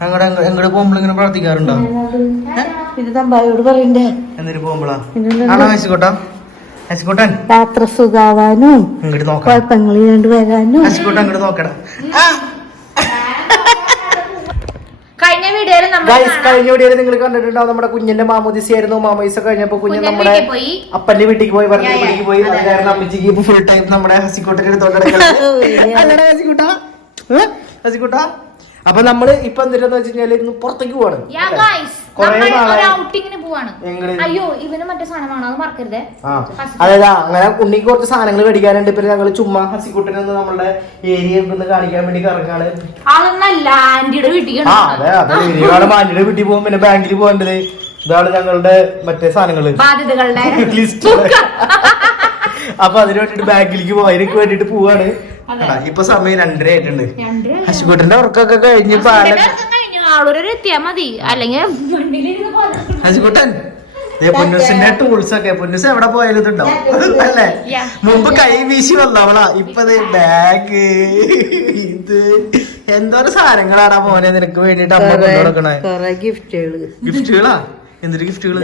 അങ്ങോട്ട് എങ്ങോട്ട് പോകുമ്പോൾ ഇങ്ങനെ പ്രാർത്ഥിക്കാറുണ്ടോ? പിന്നെ തമ്പായോട് പറയണ്ടേ? എന്നിട്ട് പോകുമ്പോളാ? ആണോ ഹസിക്കോട്ടാ ഹസിക്കോട്ടൻ യാത്ര സുഖാവാനും ഇങ്ങോട്ട് നോക്കാം കുഴപ്പങ്ങളില്ലാണ്ട് വരാനും. ഹസിക്കോട്ടൻ അങ്ങോട്ട് നോക്കടാ. കഴിഞ്ഞ വീഡിയോയിൽ കഴിഞ്ഞ നിങ്ങൾ കണ്ടിട്ടുണ്ടാവും നമ്മുടെ കുഞ്ഞിന്റെ മാമോദിസ ആയിരുന്നു മാമോദിസ കഴിഞ്ഞപ്പോ കുഞ്ഞ് നമ്മുടെ വീട്ടിൽ. അപ്പന്റെ വീട്ടിൽ പോയി പറഞ്ഞ യാ. പോയി അത് കാരണം അമ്മച്ചിക്ക് ഇപ്പൊ ഫുൾ ടൈം നമ്മുടെ ഹസിക്കോട്ടൊക്കെ എടുത്തോണ്ട് അല്ലടാ ഹസിക്കൂട്ടാ. ഹസിക്കുട്ട? അപ്പൊ നമ്മൾ ഇപ്പൊ എന്തിനാന്ന് വെച്ച് കഴിഞ്ഞാൽ ഇന്ന് പുറത്തേക്ക് പോവാണ്. അയ്യോ ഇവന് മറ്റേ സാധനമാണ് അത് മറക്കരുതേ. ആ. അതായത് അങ്ങനെ ഉണ്ണിക്ക് കുറച്ച് സാധനങ്ങൾ മേടിക്കാനുണ്ട്. പിന്നെ ഞങ്ങൾ ചുമ്മാ ഹസിക്കുട്ടിനെ നമ്മളുടെ നമ്മുടെ ഏരിയ ഒന്ന് കാണിക്കാൻ വേണ്ടി കറങ്ങാണ്. അതൊന്നല്ല ആന്റിയുടെ വീട്ടിൽ അതെ അതെ. പോകും പിന്നെ ബാങ്കിൽ പോകേണ്ടത്. ഇതാണ് ഞങ്ങളുടെ മറ്റേ സാധനങ്ങൾ. ലിസ്റ്റ് അപ്പൊ അതിനു വേണ്ടിട്ട് ബാങ്കിലേക്ക് പോവാ. അതിനൊക്കെ വേണ്ടിട്ട് പോവാണ്. ഇപ്പൊ സമയം രണ്ടര ആയിട്ടുണ്ട്. രണ്ടര ഹസിക്കുട്ടിന്റെ ഉറക്കൊക്കെ കഴിഞ്ഞ് ആളൊരു എത്തിയാ മതി. അല്ലെങ്കിൽ പൊന്നൂസിന്റെ ടൂൾസ് ഒക്കെ. പൊന്നൂസ് എവിടെ പോയാലും ഇതുണ്ടാവും അല്ലേ? മുമ്പ് കൈ വീശി വന്നവളാ. ഇപ്പത് ബാഗ് ഇത് എന്തോരം സാധനങ്ങളാടാ മോനെ നിനക്ക് വേണ്ടിട്ട് അമ്മ കൊണ്ടു കൊടുക്കണേ? ഗിഫ്റ്റുകൾ ഗിഫ്റ്റുകളാ എന്തൊരു ഗിഫ്റ്റുകൾ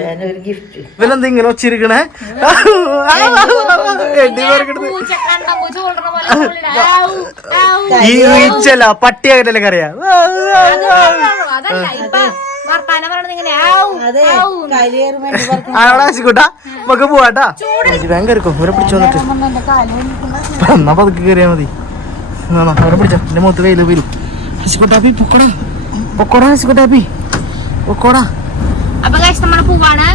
ഇവനെന്താ ഇങ്ങനെ ആവൂ. ഈ ഈച്ചല്ല പട്ടി അങ്ങനെയല്ലേ കറിയാ ഹസിക്കൂട്ടാ നമുക്ക് പോവാട്ടാ. ബാങ്ക് കയറിക്കോ ഇവരെ പിടിച്ചു വന്നിട്ട്. എന്നാ പതുക്കെ കയറിയാ മതി. അവരെ പിടിച്ചോ. എന്റെ മുഖത്ത് വെയിൽ വരും ഹസിക്കോട്ടാപ്പി പൊക്കോടാ പൊക്കോടാ ഹസിക്കോട്ടാപ്പി പൊക്കോടാ അപ്പൊ കഴിച്ച് നമ്മൾ പോവാണ്.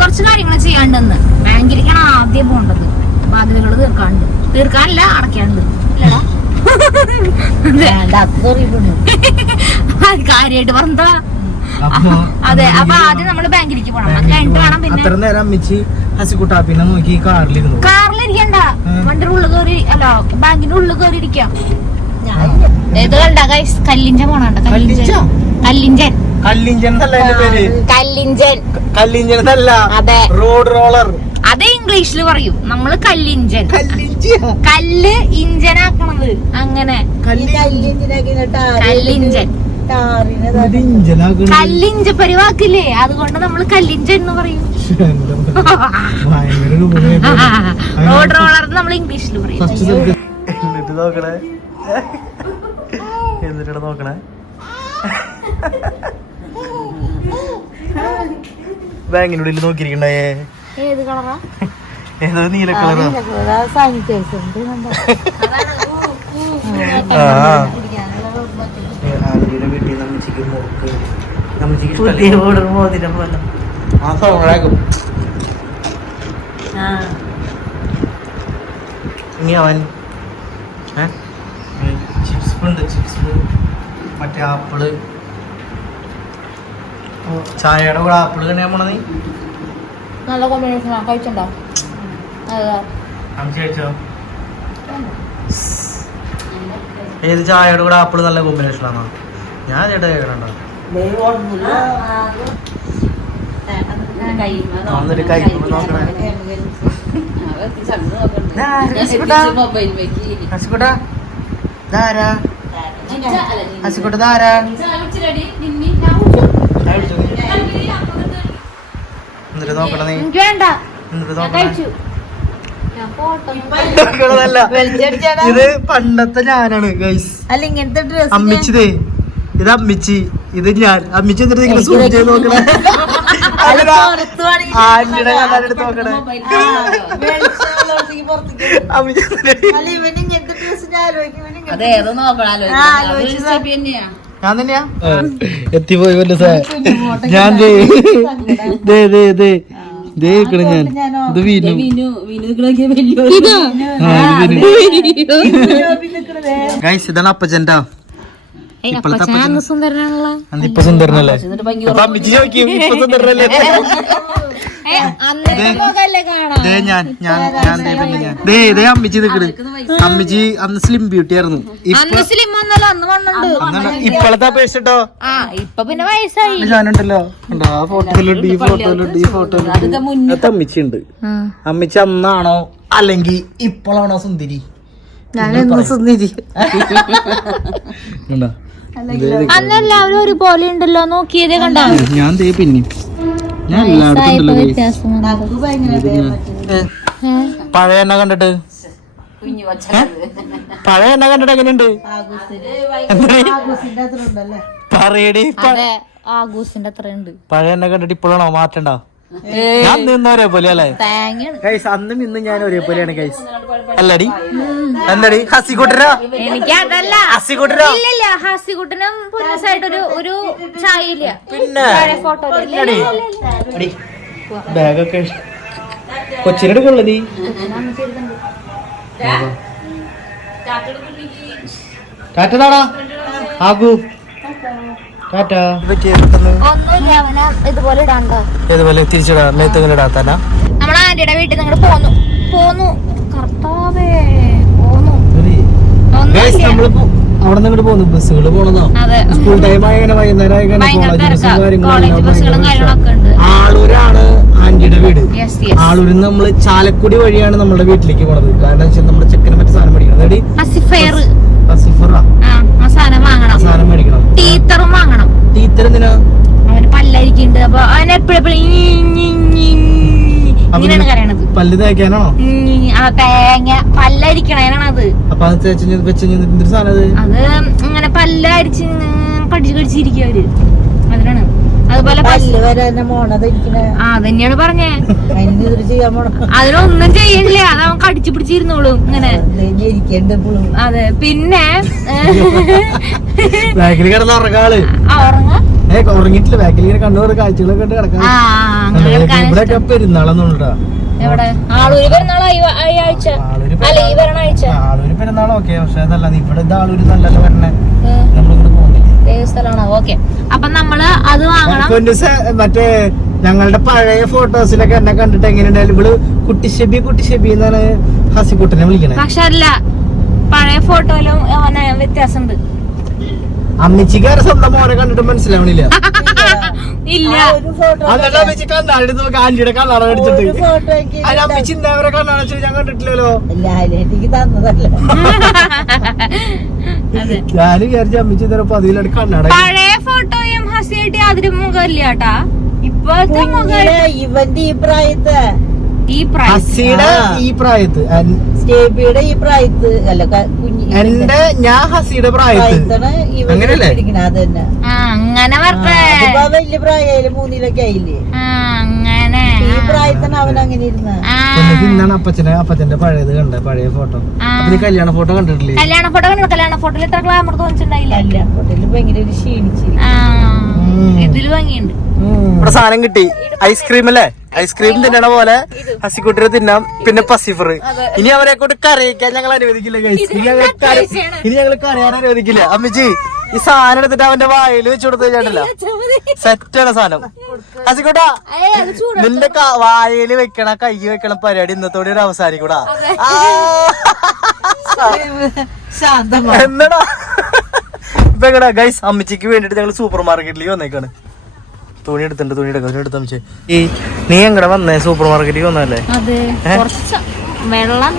കുറച്ച് കാര്യങ്ങൾ ചെയ്യാണ്ടെന്ന് ബാങ്കിലേക്കാണ് ആദ്യം പോകേണ്ടത്. ബാധ്യതകൾ തീർക്കാണ്ട് തീർക്കാനല്ല അടയ്ക്കാണ്ട് ഇല്ലടാ? പറഞ്ഞാ അതെ അപ്പൊ ആദ്യം നമ്മൾ ബാങ്കിലേക്ക് പോണം. അത് കഴിഞ്ഞിട്ട് വേണം പിന്നെ. അത്ര നേരം അമ്മിച്ച് ഹസിക്കുട്ടാപ്പിനെ നോക്കി കാറിലിരുന്നു. കാറിലിരിക്കണ്ട. വണ്ടിയുടെ ഉള്ളിൽ കയറി അല്ല ബാങ്കിന്റെ ഉള്ളിൽ കയറി ഇരിക്കാം ഇത് കണ്ട കല്ലിഞ്ച കല്ലിഞ്ചൻ പോണണ്ട കല്ലിഞ്ച? കല്ലിഞ്ചൻ. കല്ലിഞ്ചൻ എന്നല്ല എന്റെ പേര്? കല്ലിഞ്ചൻ. കല്ലിഞ്ചൻ എന്നല്ല. അതെ. Road roller. അത് ഇംഗ്ലീഷിൽ പറയും. നമ്മൾ കല്ലിഞ്ചൻ. കല്ല് ഇഞ്ചനാക്കണത്. അങ്ങനെ. കല്ലിഞ്ചൻ. കല്ലിഞ്ച പരിവാക്കില്ലേ? അതുകൊണ്ട് നമ്മൾ കല്ലിഞ്ചൻ എന്ന് പറയും. റോഡ് റോളർ നമ്മൾ ഇംഗ്ലീഷിൽ പറയും. എന്നിട്ട് നോക്കണേ. എന്നിട്ട് നോക്കണേ. ബാങ്കിനുള്ളിൽ നോക്കിയിരിക്കണ്ടേ? ഏത് കളറാ? ഏതോ നീല കളറാ. വീട്ടിൽ നമ്മച്ചിക്ക് നമ്മച്ചിക്ക് ആ സൗണ്ടാക്കും ഇനി അവൻ ചിപ്സ് ഉണ്ട് ചിപ്സ്. മറ്റേ ആപ്പിൾ. ചായയുടെ കൂടെ ആപ്പിൾ തന്നെ പോണത് നീ? നല്ല കോമ്പിനേഷൻ കഴിച്ചിട്ടുണ്ടോ കഴിച്ചോ? ഏത് ചായയുടെ കൂടെ ആപ്പിൾ നല്ല കോമ്പിനേഷൻ ആണോ? ഞാൻ ചേട്ടാ കേൾക്കണോ ഹസിക്കുട്ടാ. ധാരാ ഹസിക്കുട്ട ധാരാ എന്നിട്ട് നോക്കണം. നീ എന്നിട്ട് ഞാൻ നോക്കണേ. ഇത് പണ്ടത്തെ ഞാനാണ് ഗൈസ് അല്ല ഇങ്ങനത്തെ ഡ്രസ് അമ്മിച്ചിതേ ഇത് അമ്മിച്ചി. ഇത് ഞാൻ. അമ്മിച്ചി എന്നിട്ട് നിങ്ങൾ സൂം ചെയ്ത് നോക്കണേ. ആന്റിയുടെ കണ്ണാടിയെടുത്ത് നോക്കണേ. അമ്മിച്ചി അതെ അത് നോക്കണല്ലോ ആ, ആലോചിച്ചതാ. തന്നെയാ. ഞാൻ തന്നെയാ? എത്തിപ്പോയി വല്ല സാ ഞാൻ ദേ ദേ ദേ ദേ. ദേ നിക്കണ് ഞാൻ. ഇത് വീനു. വിനു. വിനു കിടക്കിയ വലിയ ആ, ഇത് വീനു. ഗൈസ് ഇതാണ് അപ്പച്ചന്റെ ഇപ്പോഴത്തെ സുന്ദരനല്ലേ? സുന്ദരനല്ലേ? ദേ ഞാൻ ഞാൻ ഞാൻ ദേ പിന്നെ ഞാൻ ദേ ദേ അമ്മിച്ചി നിക്കണ് അമ്മിച്ചി അന്ന് സ്ലിം ബ്യൂട്ടി ആയിരുന്നു. ഇപ്പൊ ഇപ്പോഴത്തെ അപേക്ഷിട്ടോ ആ ഇപ്പൊ പിന്നെ വയസ്സായി. ഞാനുണ്ടല്ലോ ആ ഫോട്ടോയിലുണ്ട് ഈ ഫോട്ടോയിലുണ്ട് ഈ ഫോട്ടോയിലുണ്ട് അത് അമ്മിച്ചി ഉണ്ട്. അമ്മിച്ചി അന്നാണോ അല്ലെങ്കിൽ ഇപ്പോഴാണോ സുന്ദരി? ഞാൻ സുന്ദരി. അന്നെല്ലാവരും ഒരുപോലെ ഉണ്ടല്ലോ നോക്കിയതേ കണ്ടോ? ഞാൻ ദേ പിന്നെ. ഞാൻ എല്ലായിടത്തും. പഴയ എണ്ണ കണ്ടിട്ട്? പഴയ എണ്ണ കണ്ടിട്ട് എങ്ങനെയുണ്ട്? പറയടി പഴയ എണ്ണ കണ്ടിട്ട് ഇപ്പോഴാണോ മാറ്റണ്ട? ഞാൻ നിന്ന് ഒരേപോലെ അല്ലേ? തേങ്ങയാണ് ഗൈസ് അന്നും ഇന്നും ഞാൻ ഒരേപോലെയാണ് കൈസ് അല്ലടി? എന്തടി? ഹസിക്കുട്ടരാ എനിക്ക് അതല്ല. ഹസിക്കുട്ടരാ ഇല്ലില്ല പൊന്നസായിട്ട് ഒരു ഒരു ചായ പിന്നെ? ഫോട്ടോ ബാഗൊക്കെ കൊച്ചിനോട് കൊള്ളതി ടാറ്റതാടാ ആകൂ ഇതുപോലെ ഇടാണ്ടോ. ഇതുപോലെ തിരിച്ചിടാ മേത്തങ്ങനെ ഇടാത്തല്ല നമ്മളെ ആന്റിയുടെ വീട്ടിൽ നിങ്ങൾ പോന്നു. പോന്നു. കർത്താവേ പോന്നു. അവിടെ നിന്ന് പോകുന്നു ബസ്സുകൾ സ്കൂൾ ടൈം വൈകുന്നേരം കോളേജ് ബസ്സുകളും. ആളൂരാണ് ആന്റിയുടെ വീട്. ആളൂരിൽ നിന്ന് നമ്മൾ ചാലക്കുടി വഴിയാണ് നമ്മുടെ വീട്ടിലേക്ക് പോണത്. കാരണം നമ്മുടെ ചെക്കനെ മറ്റു സാധനം മേടിക്കണം അതായത് അസിഫയർ പസിഫറ ആ ആ സാധനം വാങ്ങണം സാധനം മേടിക്കണം ടീത്തറും വാങ്ങണം ടീച്ചർ എന്തിനാ? അവന് പല്ലരിക്കുന്നുണ്ട് അപ്പൊ അവൻ എപ്പോഴെപ്പോഴും ഇങ്ങനെയാണ് കരയണത് പല്ല് തേക്കാനാണോ ഈ ആ തേങ്ങ അത് അപ്പൊ അത് തേച്ച് വെച്ച് എന്തൊരു അത്? അത് ഇങ്ങനെ പല്ലരിച്ച് കടിച്ച് കടിച്ചിരിക്കും അവർ. അതിനാണ്. അതുപോലെ അതന്നെയാണ് പറഞ്ഞേ. അതിനൊന്നും ചെയ്യണില്ല. അത് അവൻ കടിച്ചു പിടിച്ചിരുന്നോളും ഇങ്ങനെ. അതെ പിന്നെ ഉറങ്ങാ. ഏ ഉറങ്ങിയിട്ടില്ല ബാക്കിൽ ഇങ്ങനെ കണ്ണൂർ കാഴ്ചകളൊക്കെ ഇട്ട് കിടക്കാം ഇവിടെ. പെരുന്നാളൊന്നുണ്ടാ? ആളൂര് പെരുന്നാളാ? ഈ ആഴ്ച. അല്ല ഈ വരണ ആഴ്ച ആളൂര് പെരുന്നാൾ ഓക്കെ പക്ഷെ അതല്ല ഇവിടെ ആളൂര് നല്ലല്ലോ വരണേ. സ്ഥലമാണോ? ഓക്കെ. അപ്പൊ നമ്മൾ അത് വാങ്ങണം. മറ്റേ ഞങ്ങളുടെ പഴയ ഫോട്ടോസിലൊക്കെ എന്നെ കണ്ടിട്ട് എങ്ങനെയുണ്ടായാലും ഇവൾ കുട്ടിഷെബി കുട്ടിഷെബി എന്നാണ് ഹസിക്കുട്ടനെ വിളിക്കണേ. പക്ഷെ അല്ല പഴയ ഫോട്ടോയിലും വ്യത്യാസമുണ്ട്. അമ്മച്ചിക്കാരെ സ്വന്തം മോനെ കണ്ടിട്ട് മനസ്സിലാവണില്ല. ഇല്ല. ഒരു ഫോട്ടോ അതല്ല അമ്മച്ചി കണ്ണാടി നോക്കി ആന്റിയുടെ കണ്ണാട അടിച്ചിട്ട്. ഫോട്ടോ എനിക്ക് അതിന് അമ്മച്ചി ഇന്നേവരെ കണ്ണാട ഞാൻ കണ്ടിട്ടില്ലല്ലോ. എല്ലാരും എനിക്ക് തന്നതല്ലേ. അതെ. ഞാൻ വിചാരിച്ച അമ്മച്ചി ഇന്നേരം പതിവിലാണ് കണ്ണാട പഴയ ഫോട്ടോയും ഹസിയായിട്ട് അതിന് മുഖമില്ല കേട്ടാ ഇപ്പോഴത്തെ മുഖം ഇവന്റെ ഈ പ്രായത്തെ. ഹസിയുടെ. ഈ പ്രായത്ത്. സ്റ്റേബിയുടെ ഈ പ്രായത്ത് അല്ല കുഞ്ഞി എന്റെ ഞാൻ ഹസിയുടെ പ്രായത്ത്. അങ്ങനെയല്ലേ? അങ്ങനെ വലിയ പ്രായമായില്ലേ മൂന്നിലൊക്കെ ആയില്ലേ? ആ അങ്ങനെ. ഈ അവൻ അങ്ങനെ ഇരുന്ന. ഇന്നാണ് അപ്പച്ചനെ അപ്പച്ചന്റെ പഴയത് കണ്ട പഴയ ഫോട്ടോ. അപ്പൊ കല്യാണ ഫോട്ടോ കണ്ടിട്ടില്ലേ? കല്യാണ ഫോട്ടോ കണ്ടു കല്യാണ ഫോട്ടോയിൽ ഇത്ര ഗ്ലാമർ തോന്നിച്ചിട്ടുണ്ടായില്ല? കല്യാണ ഭയങ്കര ഒരു. ഇതിൽ ഭംഗിയുണ്ട്. ഇവിടെ സാധനം കിട്ടി. ഐസ്ക്രീം അല്ലേ? ഐസ്ക്രീം തിന്നണ പോലെ ഹസിക്കുട്ടിനെ തിന്നാം. പിന്നെ പസിഫർ. ഇനി അവരെ കൊണ്ട് കറിയിക്കാൻ ഞങ്ങൾ അനുവദിക്കില്ല. ഇനി ഞങ്ങൾ കറിയാൻ ഇനി ഞങ്ങൾ കരയാൻ അനുവദിക്കില്ല. അമ്മച്ചി ഈ സാധനം എടുത്തിട്ട് അവന്റെ വായിൽ വെച്ച് കൊടുത്തു കഴിഞ്ഞിട്ടില്ല സെറ്റാണ് സാധനം. ഹസിക്കുട്ടാ നിന്റെ വായിൽ വെക്കണ കൈ വെക്കണ പരിപാടി ഇന്നത്തോടെ ഒരു അവസാനിക്കൂടാ. എന്നടാ? ഇപ്പൊ എങ്ങടാ ഗൈസ് അമ്മച്ചിക്ക് വേണ്ടിട്ട് ഞങ്ങൾ സൂപ്പർ മാർക്കറ്റിലേക്ക് വന്നേക്കാണ്. തുണി എടുത്തിട്ടുണ്ട് തുണി എടുക്കാം തുണി എടുത്താ ഈ നീ എങ്ങടെ വന്നേ? സൂപ്പർ മാർക്കറ്റിൽ വന്നല്ലേ വെള്ളം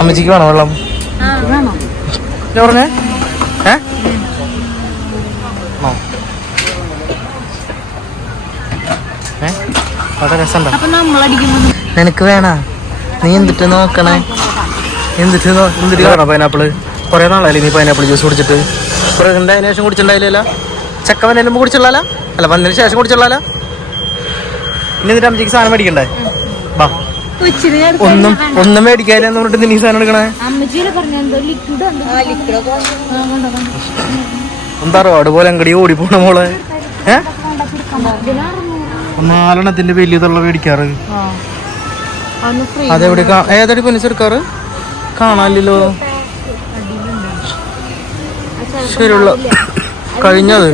അമ്മച്ചിക്ക് വേണോ വെള്ളം? പറഞ്ഞേ? ഏ? ആ. ഏ? അവിടെ രസമുണ്ടോ? നിനക്ക് വേണ? നീ എന്തിട്ട് നോക്കണേ? എന്തിട്ട് നോ എന്തിട്ട് വേണോ പൈനാപ്പിൾ കൊറേ നാളായില്ലേ നീ പൈനാപ്പിൾ ജ്യൂസ് കുടിച്ചിട്ട്? കുറെ ഉണ്ടായതിനു ശേഷം കുടിച്ചിട്ടുണ്ടായില്ല ചക്ക വന്നതിന് മുമ്പ് കുടിച്ചുള്ളാല? അല്ല വന്നതിന് ശേഷം കുടിച്ചുള്ളാല? ഇനി എന്നിട്ട് അമ്മച്ചിക്ക് സാധനം മേടിക്കണ്ടേ? വാ. ഒന്നും ഒന്നും മേടിക്കാതെ പറഞ്ഞിട്ട് നീ സാധനം എടുക്കണേ? എന്തോ ലിക്വിഡ് ഉണ്ട് എന്താ റോഡ് പോലെ അങ്ങടി ഓടി പോണ മോളെ നാലെണ്ണത്തിന്റെ വലിയതുള്ള മേടിക്കാറ്. അതെവിടെ ഏതടി പൊന്നിച്ച് എടുക്കാറ്? കാണാനില്ലല്ലോ. ശരിയുള്ള കഴിഞ്ഞത്?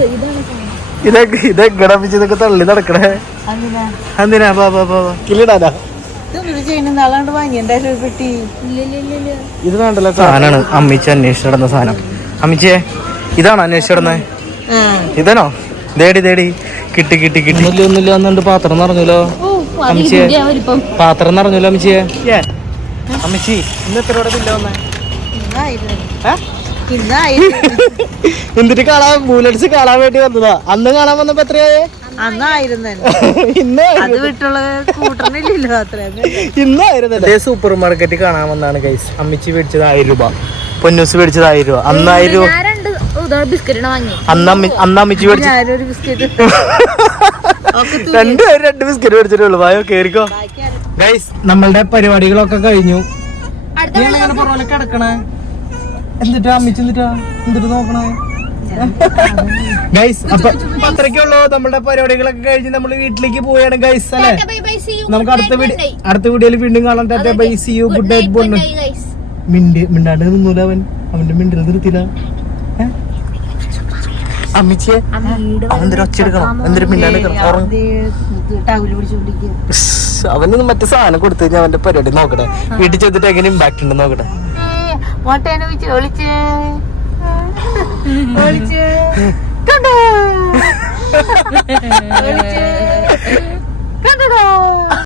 ഇതൊക്കെ ഇതെങ്ങനെ ഇതൊക്കെ തള്ളി നടക്കണേ. എന്തിനാ ബാ ബാ ബാ. കില്ലിടാനാ? ഇത് വേണ്ടല്ലോ സാധനമാണ് അമ്മിച്ച് അന്വേഷിച്ച് നടന്ന സാധനം. അമ്മിച്ചേ ഇതാണോ അന്വേഷിച്ച് നടന്നത് ഇതാണോ? തേടി തേടി. കിട്ടി കിട്ടി കിട്ടി. ഒന്നുമില്ല ഒന്നുമില്ല എന്നുണ്ട്. പാത്രം നിറഞ്ഞല്ലോ. അമ്മിച്ചേ പാത്രം നിറഞ്ഞല്ലോ അമ്മച്ചിയെ. അമ്മച്ചി ഇന്ന് എത്ര ഇവിടെ ബില്ല് വന്നേ? എന്നിട്ട് കാണാൻ ബുള്ളറ്റ്സ് കാണാൻ വേണ്ടി വന്നതാ. അന്ന് കാണാൻ വന്നപ്പോ എത്രയായേ? അന്നായിരുന്നല്ലോ ഇന്ന് അത് വിട്ടുള്ള കൂട്ടണില്ലല്ലോ അത്രയും ഇന്നായിരുന്നല്ലേ സൂപ്പർ മാർക്കറ്റ് കാണാൻ വന്നാണ് ഗൈസ് അമ്മിച്ചി മേടിച്ചത് ആയിരം രൂപ. പൊന്നൂസ് മേടിച്ചത് ആയിരം രൂപ. അന്ന് ആയിരം രൂപ അന്ന് അമ്മി അന്ന് അമ്മിച്ചി മേടിച്ച രണ്ടുപേരും രണ്ട് ബിസ്ക്കറ്റ് മേടിച്ചിട്ടുള്ളൂ വായോ കേറിക്കോ. ഗൈസ് നമ്മളുടെ പരിപാടികളൊക്കെ കഴിഞ്ഞു. കിടക്കണേ എന്നിട്ടാ അമ്മിച്ച് എന്നിട്ടാ എന്നിട്ട് നോക്കണേ? ഗൈസ് അപ്പൊ അത്രയ്ക്കുള്ളൂ നമ്മുടെ പരിപാടികളൊക്കെ കഴിഞ്ഞ് നമ്മൾ വീട്ടിലേക്ക് പോവുകയാണ് ഗൈസ് അല്ലേ? ബൈ ബൈ സീ യു നമുക്ക് അടുത്ത വീഡിയോ അടുത്ത വീഡിയോയിൽ വീണ്ടും കാണാം. Tata bye see you good night guys മിണ്ടി മിണ്ടാണ്ട് നിന്നൂല അവൻ. അവന്റെ മിണ്ടിൽ നിർത്തില്ല അമ്മിച്ചേ അവൻ എന്തൊരു ഒച്ചെടുക്കണം എന്തൊരു മിണ്ടാണ്ട് നിക്കണം. ഉറങ്ങ്. ടൗൽ പിടിച്ചോണ്ടിരിക്കും അവന് മറ്റേ സാധനം കൊടുത്തു കഴിഞ്ഞാൽ അവന്റെ പരിപാടി നോക്കട്ടെ. വീട്ടിൽ ചെന്നിട്ട് എങ്ങനെ ഇമ്പാക്ട് ഉണ്ട് നോക്കട്ടെ. മോട്ടേനെ വെച്ച് ഒളിച്ചേ ഒളിച്ചേ കണ്ടോ? ഒളിച്ചേ കണ്ടോ?